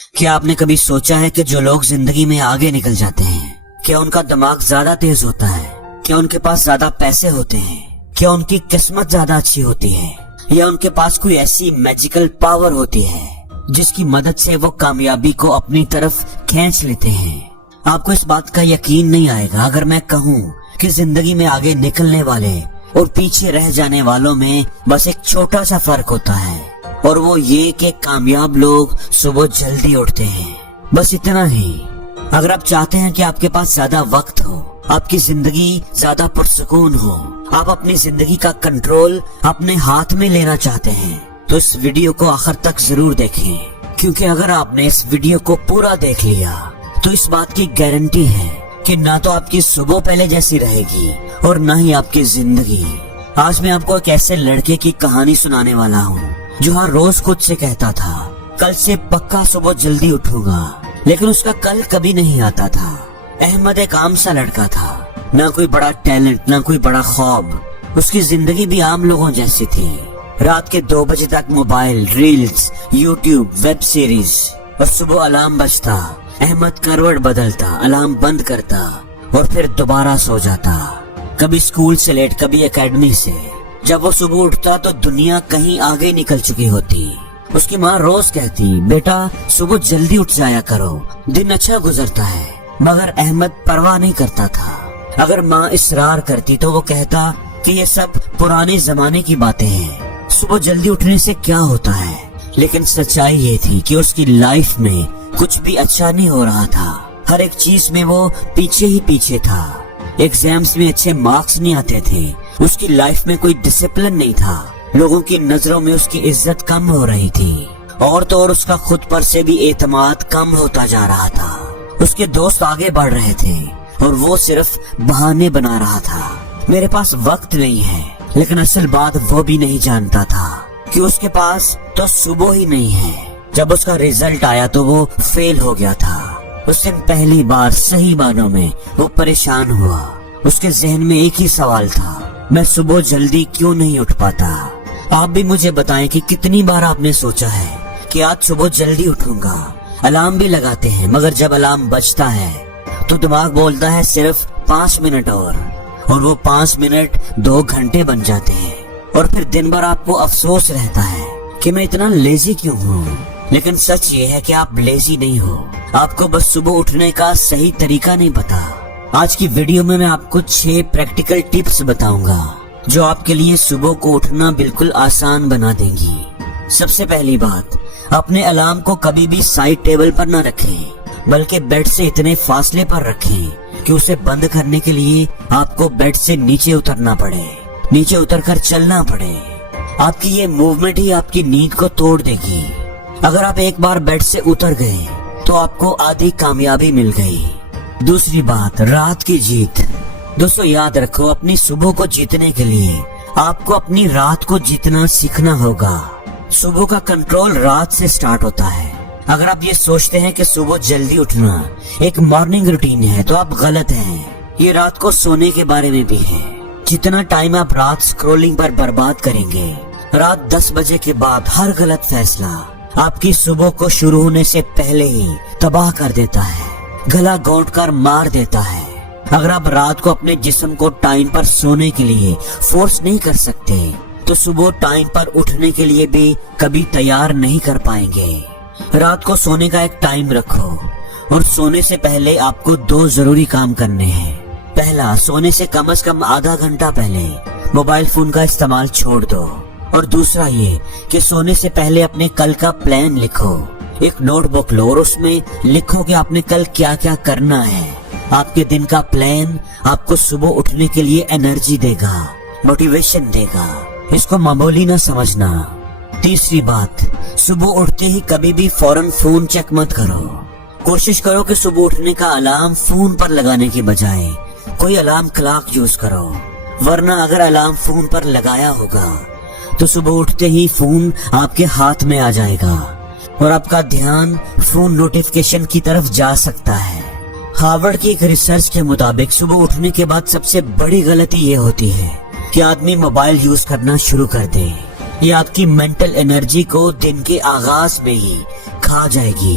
کیا آپ نے کبھی سوچا ہے کہ جو لوگ زندگی میں آگے نکل جاتے ہیں، کیا ان کا دماغ زیادہ تیز ہوتا ہے؟ کیا ان کے پاس زیادہ پیسے ہوتے ہیں؟ کیا ان کی قسمت زیادہ اچھی ہوتی ہے؟ یا ان کے پاس کوئی ایسی میجیکل پاور ہوتی ہے جس کی مدد سے وہ کامیابی کو اپنی طرف کھینچ لیتے ہیں؟ آپ کو اس بات کا یقین نہیں آئے گا اگر میں کہوں کہ زندگی میں آگے نکلنے والے اور پیچھے رہ جانے والوں میں بس ایک چھوٹا سا فرق ہوتا ہے، اور وہ یہ کہ کامیاب لوگ صبح جلدی اٹھتے ہیں، بس اتنا ہی۔ اگر آپ چاہتے ہیں کہ آپ کے پاس زیادہ وقت ہو، آپ کی زندگی زیادہ پرسکون ہو، آپ اپنی زندگی کا کنٹرول اپنے ہاتھ میں لینا چاہتے ہیں، تو اس ویڈیو کو آخر تک ضرور دیکھیں، کیونکہ اگر آپ نے اس ویڈیو کو پورا دیکھ لیا تو اس بات کی گارنٹی ہے کہ نہ تو آپ کی صبح پہلے جیسی رہے گی اور نہ ہی آپ کی زندگی۔ آج میں آپ کو ایک ایسے لڑکے کی کہانی سنانے والا ہوں جو ہر روز خود سے کہتا تھا کل سے پکا صبح جلدی اٹھوں گا، لیکن اس کا کل کبھی نہیں آتا تھا۔ احمد ایک عام سا لڑکا تھا، نہ کوئی بڑا ٹیلنٹ، نہ کوئی بڑا خواب، اس کی زندگی بھی عام لوگوں جیسی تھی۔ رات کے 2 بجے تک mobile, reels, YouTube, web series, اور صبح الارم بجتا، احمد کروٹ بدلتا، الارم بند کرتا اور پھر دوبارہ سو جاتا، کبھی اسکول سے لیٹ، کبھی اکیڈمی سے۔ جب وہ صبح اٹھتا تو دنیا کہیں آگے نکل چکی ہوتی۔ اس کی ماں روز کہتی، بیٹا صبح جلدی اٹھ جایا کرو، دن اچھا گزرتا ہے، مگر احمد پرواہ نہیں کرتا تھا۔ اگر ماں اصرار کرتی تو وہ کہتا کہ یہ سب پرانے زمانے کی باتیں ہیں، صبح جلدی اٹھنے سے کیا ہوتا ہے۔ لیکن سچائی یہ تھی کہ اس کی لائف میں کچھ بھی اچھا نہیں ہو رہا تھا، ہر ایک چیز میں وہ پیچھے ہی پیچھے تھا۔ ایگزامز میں اچھے مارکس نہیں آتے تھے، اس کی لائف میں کوئی ڈسپلن نہیں تھا، لوگوں کی نظروں میں اس کی عزت کم ہو رہی تھی، اور تو اور اس کا خود پر سے بھی اعتماد کم ہوتا جا رہا تھا۔ اس کے دوست آگے بڑھ رہے تھے اور وہ صرف بہانے بنا رہا تھا۔ میرے پاس وقت نہیں ہے، لیکن اصل بات وہ بھی نہیں جانتا تھا کہ اس کے پاس تو صبح ہی نہیں ہے۔ جب اس کا ریزلٹ آیا تو وہ فیل ہو گیا تھا۔ اس دن پہلی بار صحیح معنوں میں وہ پریشان ہوا۔ اس کے ذہن میں ایک ہی سوال تھا، میں صبح جلدی کیوں نہیں اٹھ پاتا؟ آپ بھی مجھے بتائیں کہ کتنی بار آپ نے سوچا ہے کہ آج صبح جلدی اٹھوں گا، الارم بھی لگاتے ہیں، مگر جب الارم بجتا ہے تو دماغ بولتا ہے صرف 5 منٹ اور وہ 5 منٹ 2 گھنٹے بن جاتے ہیں، اور پھر دن بھر آپ کو افسوس رہتا ہے کہ میں اتنا لیزی کیوں ہوں۔ لیکن سچ یہ ہے کہ آپ لیزی نہیں ہو، آپ کو بس صبح اٹھنے کا صحیح طریقہ نہیں پتا۔ آج کی ویڈیو میں آپ کو 6 پریکٹیکل ٹپس بتاؤں گا جو آپ کے لیے صبح کو اٹھنا بالکل آسان بنا دیں گی۔ سب سے پہلی بات، اپنے الارم کو کبھی بھی سائیڈ ٹیبل پر نہ رکھیں، بلکہ بیڈ سے اتنے فاصلے پر رکھیں کہ اسے بند کرنے کے لیے آپ کو بیڈ سے نیچے اترنا پڑے، نیچے اتر کر چلنا پڑے۔ آپ کی یہ موومنٹ ہی آپ کی نیند کو توڑ دے گی۔ اگر آپ ایک بار بیڈ سے اتر گئے تو آپ کو آدھی کامیابی مل گئی۔ دوسری بات، رات کی جیت۔ دوستو یاد رکھو، اپنی صبح کو جیتنے کے لیے آپ کو اپنی رات کو جیتنا سیکھنا ہوگا۔ صبح کا کنٹرول رات سے سٹارٹ ہوتا ہے۔ اگر آپ یہ سوچتے ہیں کہ صبح جلدی اٹھنا ایک مارننگ روٹین ہے تو آپ غلط ہیں، یہ رات کو سونے کے بارے میں بھی ہے۔ جتنا ٹائم آپ رات سکرولنگ پر برباد کریں گے، رات 10 بجے کے بعد ہر غلط فیصلہ آپ کی صبح کو شروع ہونے سے پہلے ہی تباہ کر دیتا ہے، گلا گھونٹ کر مار دیتا ہے۔ اگر آپ رات کو اپنے جسم کو ٹائم پر سونے کے لیے فورس نہیں کر سکتے تو صبح ٹائم پر اٹھنے کے لیے بھی کبھی تیار نہیں کر پائیں گے۔ رات کو سونے کا ایک ٹائم رکھو، اور سونے سے پہلے آپ کو 2 ضروری کام کرنے ہیں۔ پہلا، سونے سے کم از کم آدھا گھنٹہ پہلے موبائل فون کا استعمال چھوڑ دو، اور دوسرا یہ کہ سونے سے پہلے اپنے کل کا پلان لکھو۔ ایک نوٹ بک لو اور اس میں لکھو کہ آپ نے کل کیا کیا کرنا ہے۔ آپ کے دن کا پلان آپ کو صبح اٹھنے کے لیے انرجی دے گا، موٹیویشن دے گا، اس کو معمولی نہ سمجھنا۔ تیسری بات، صبح اٹھتے ہی کبھی بھی فوراً فون چیک مت کرو۔ کوشش کرو کہ صبح اٹھنے کا الارم فون پر لگانے کے بجائے کوئی الارم کلاک یوز کرو، ورنہ اگر الارم فون پر لگایا ہوگا تو صبح اٹھتے ہی فون آپ کے ہاتھ میں آ جائے گا اور آپ کا دھیان فون نوٹیفیکیشن کی طرف جا سکتا ہے۔ ہارورڈ کی ایک ریسرچ کے مطابق صبح اٹھنے کے بعد سب سے بڑی غلطی یہ ہوتی ہے کہ آدمی موبائل یوز کرنا شروع کر دے۔ یہ آپ کی مینٹل انرجی کو دن کے آغاز میں ہی کھا جائے گی۔